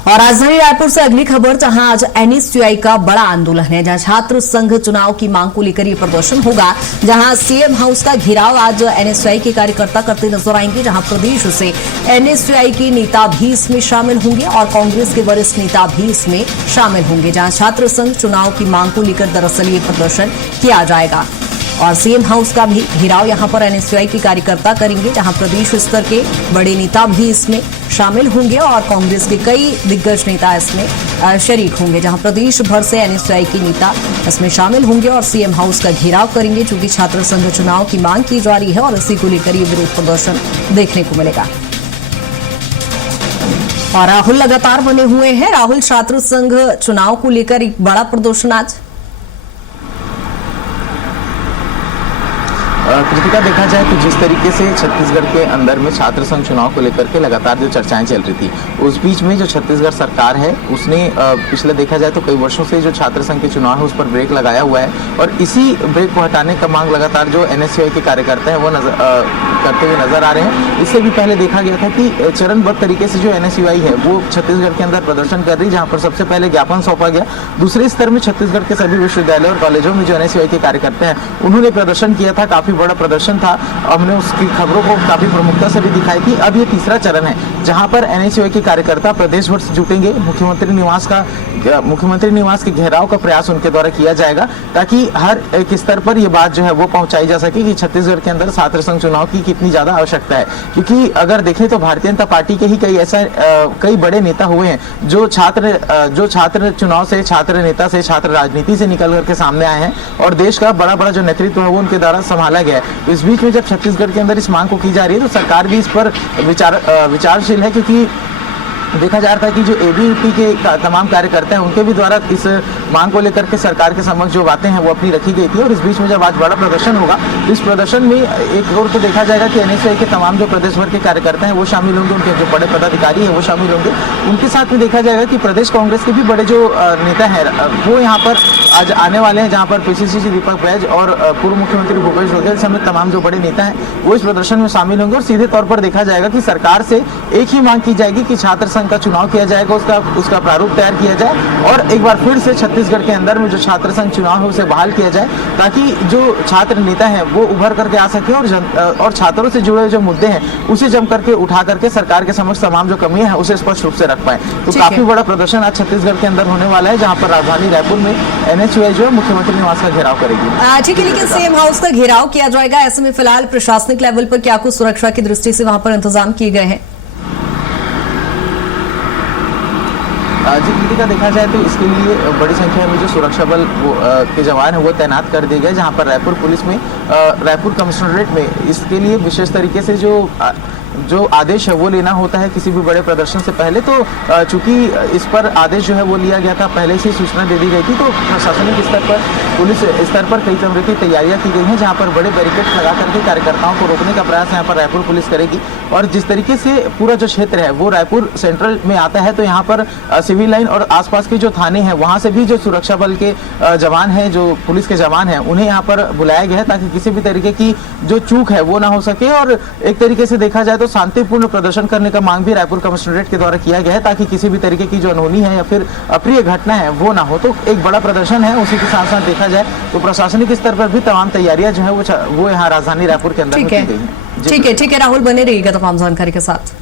और राजधानी रायपुर से अगली खबर, जहां आज एनएसयूआई का बड़ा आंदोलन है, जहां छात्र संघ चुनाव की मांग को लेकर ये प्रदर्शन होगा, जहां सीएम हाउस का घेराव आज एनएसयूआई के कार्यकर्ता करते नजर आएंगे, जहां प्रदेश से एनएसयूआई के नेता भी इसमें शामिल होंगे और कांग्रेस के वरिष्ठ नेता भी इसमें शामिल होंगे, जहां छात्र संघ चुनाव की मांग को लेकर दरअसल ये प्रदर्शन किया जाएगा और सीएम हाउस का भी घेराव यहां पर एनएसयूआई के कार्यकर्ता करेंगे, जहां प्रदेश स्तर के बड़े नेता भी इसमें शामिल होंगे और कांग्रेस के कई दिग्गज नेता इसमें शरीक होंगे, जहां प्रदेश भर से एनएसयूआई के नेता इसमें शामिल होंगे और सीएम हाउस का घेराव करेंगे, चूंकि छात्र संघ चुनाव की मांग की जा रही है और इसी को लेकर ये विरोध प्रदर्शन देखने को मिलेगा। और राहुल लगातार बने हुए हैं। राहुल, छात्र संघ चुनाव को लेकर एक बड़ा प्रदर्शन आज। कृतिका, देखा जाए तो जिस तरीके से छत्तीसगढ़ के अंदर में छात्र संघ चुनाव को लेकर के लगातार जो चर्चाएं चल रही थी, उस बीच में जो छत्तीसगढ़ सरकार है उसने पिछले देखा जाए तो कई वर्षों से जो छात्र संघ के चुनाव है उस पर ब्रेक लगाया हुआ है और इसी ब्रेक को हटाने का मांग लगातार जो एनएसयूआई के कार्यकर्ता हैं वो करते हुए नजर आ रहे हैं। इससे भी पहले देखा गया था कि चरणबद्ध तरीके से जो एनएसयूआई है वो छत्तीसगढ़ के अंदर प्रदर्शन कर रही, जहाँ पर सबसे पहले ज्ञापन सौंपा गया। दूसरे स्तर में छत्तीसगढ़ के सभी विश्वविद्यालय और कॉलेजों में जो एनएसयूआई के कार्यकर्ता हैं उन्होंने प्रदर्शन किया था, काफी बड़ा प्रदर्शन था। हमने उसकी खबरों को काफी प्रमुखता से भी दिखाई थी। अब ये तीसरा चरण है जहां पर एनएसयूआई के कार्यकर्ता प्रदेश भर से जुटेंगे। मुख्यमंत्री निवास के घेराव का प्रयास उनके द्वारा किया जाएगा ताकि हर एक स्तर पर यह बात जो है वो पहुंचाई जा सके कि छत्तीसगढ़ के अंदर छात्र संघ चुनाव की कितनी ज्यादा आवश्यकता है, क्योंकि अगर देखें तो भारतीय जनता पार्टी के ही कई बड़े नेता हुए हैं जो छात्र चुनाव से, छात्र नेता से, छात्र राजनीति से निकल करके सामने आए हैं और देश का बड़ा जो नेतृत्व है वो उनके द्वारा संभाला गया है। तो इस बीच में जब छत्तीसगढ़ के अंदर इस मांग को की जा रही है तो सरकार भी इस पर विचारशील है, क्योंकि देखा जा रहा था कि जो एबीवीपी के तमाम कार्यकर्ता हैं उनके भी द्वारा इस मांग को लेकर के सरकार के समक्ष जो बातें हैं वो अपनी रखी गई थी और इस बीच में जब आज बड़ा प्रदर्शन होगा तो इस प्रदर्शन में एक और तो देखा जाएगा कि एनएसयूआई के तमाम जो प्रदेश भर के कार्यकर्ता हैं वो शामिल होंगे, उनके जो बड़े पदाधिकारी हैं वो शामिल होंगे। उनके साथ में देखा जाएगा कि प्रदेश कांग्रेस के भी बड़े जो नेता हैं वो यहाँ पर आज आने वाले हैं, जहाँ पर पीसीसी दीपक बैज और पूर्व मुख्यमंत्री भूपेश बघेल समेत तमाम जो बड़े नेता हैं वो इस प्रदर्शन में शामिल होंगे और सीधे तौर पर देखा जाएगा कि सरकार से एक ही मांग की जाएगी कि छात्र संघ का चुनाव किया जाएगा, उसका प्रारूप तैयार किया जाए और एक बार फिर से छत्तीसगढ़ के अंदर में जो छात्र संघ चुनाव है उसे बहाल किया जाए ताकि जो छात्र नेता हैं वो उभर करके आ सके और छात्रों से जुड़े जो मुद्दे हैं उसे जम करके उठा करके सरकार के समक्ष तमाम जो कमियां हैं उसे स्पष्ट रूप से रख पाए। तो काफी बड़ा प्रदर्शन आज छत्तीसगढ़ के अंदर होने वाला है, जहाँ पर राजधानी रायपुर में एनएसयूआई जो है मुख्यमंत्री निवास का घेराव करेगी। ठीक है, लेकिन सीएम हाउस का घेराव किया जाएगा, ऐसे में फिलहाल प्रशासनिक लेवल पर क्या कुछ सुरक्षा की दृष्टि से वहां पर इंतजाम किए गए हैं? जी कृतिका, देखा जाए तो इसके लिए बड़ी संख्या में जो सुरक्षा बल के जवान हैं वो तैनात कर दिए गए, जहां पर रायपुर पुलिस में रायपुर कमिश्नरेट में इसके लिए विशेष तरीके से जो आदेश है वो लेना होता है किसी भी बड़े प्रदर्शन से पहले। तो चूंकि इस पर आदेश जो है वो लिया गया था, पहले से सूचना दे दी गई थी, तो प्रशासनिक स्तर पर, पुलिस स्तर पर कई तरह की तैयारियां की गई हैं, जहां पर बड़े बैरिकेड लगा करके कार्यकर्ताओं को रोकने का प्रयास यहाँ पर रायपुर पुलिस करेगी। और जिस तरीके से पूरा जो क्षेत्र है वो रायपुर सेंट्रल में आता है तो यहाँ पर सिविल लाइन और आसपास के जो थाने हैं वहां से भी जो सुरक्षा बल के जवान हैं, जो पुलिस के जवान हैं, उन्हें यहाँ पर बुलाया गया है ताकि किसी भी तरीके की जो चूक है वो ना हो सके और एक तरीके से देखा जाए तो शांतिपूर्ण प्रदर्शन करने का मांग भी रायपुर कमिश्नरेट के द्वारा किया गया है ताकि किसी भी तरीके की जो अनहोनी है या फिर अप्रिय घटना है वो ना हो। तो एक बड़ा प्रदर्शन है, उसी के साथ साथ देखा जाए तो प्रशासनिक स्तर पर भी तमाम तैयारियां जो है वो यहाँ राजधानी रायपुर के अंदर की गई है। ठीक है राहुल, बने रहिएगा तमाम जानकारी के साथ।